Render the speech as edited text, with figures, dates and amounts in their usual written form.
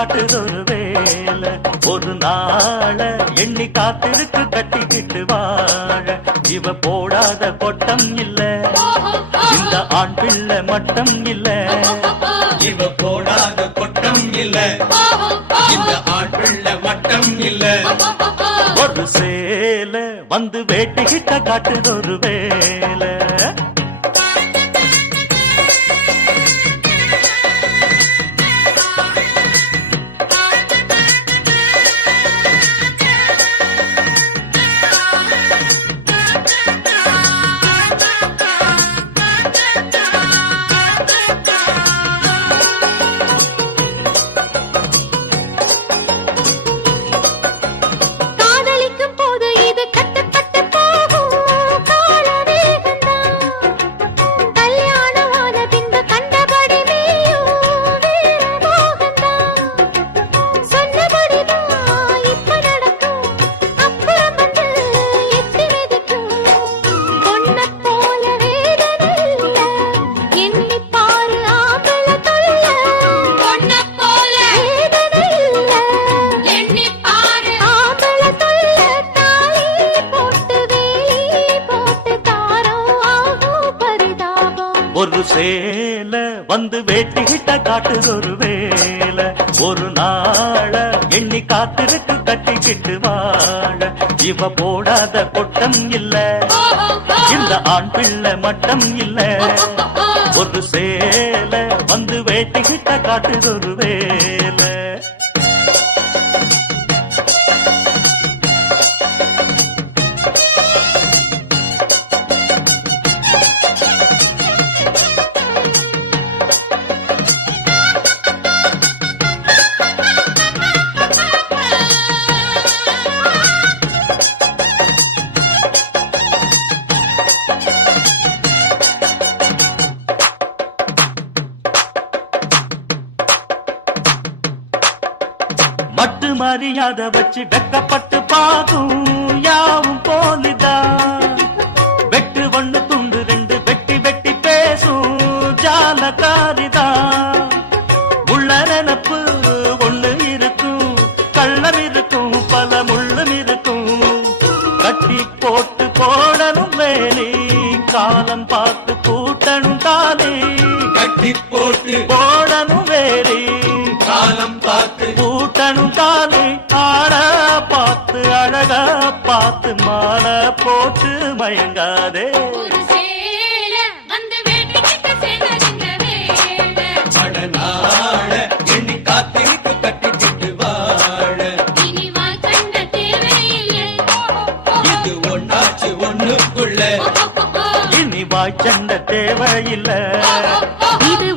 காட்டுதொரு வேலை ஒரு நாள எண்ணி காத்திருக்கு கட்டிக்கிட்டு வாழ இவ போடாத கொட்டம் இல்ல இந்த ஆண் பிள்ளை மட்டம் இல்ல இவ போடாத கொட்டம் இல்ல இந்த ஆண் பிள்ளை மட்டம் இல்ல ஒரு சேல வந்து வேட்டிக்கிட்ட காட்டுதொரு வேலை ஒரு சேல வந்து வேட்டிக்கிட்ட காட்டுதொரு வேலை ஒரு நாள எண்ணி காத்திருக்கு கட்டிக்கிட்டு வாழ இவ போடாத கொட்டம் இல்ல இந்த ஆண் பிள்ளை மட்டம் இல்ல ஒரு சேல வந்து வேட்டிக்கிட்ட காட்டுதொரு வேலை மட்டு மரியாதை வச்சு வெக்கப்பட்டு பாகும் யாவும் போலிதான் வெட்டு ஒண்ணு துண்டு ரெண்டு வெட்டி வெட்டி பேசும் ஜாலக்காரிதான் உள்ள நினப்பு ஒண்ணு இருக்கும் கள்ளம் இருக்கும் பல முள்ளும் இருக்கும் கட்டி போட்டு போடணும் வேலி காலம் பார்த்து கூட்டணும் தாலி கட்டி போட்டு போடணும் வேலி காலம் பார்த்து கூட்டணும் தாலி ஆட பார்த்து அழக பார்த்து மாலை போட்டு மயங்காதே படநாள எண்ணி காத்திருக்கு கட்டிக்கிட்டு வாழ இது ஒன்னாச்சு ஒண்ணுக்குள்ள இனி வாய்ச்சண்ட தேவையில்லை இது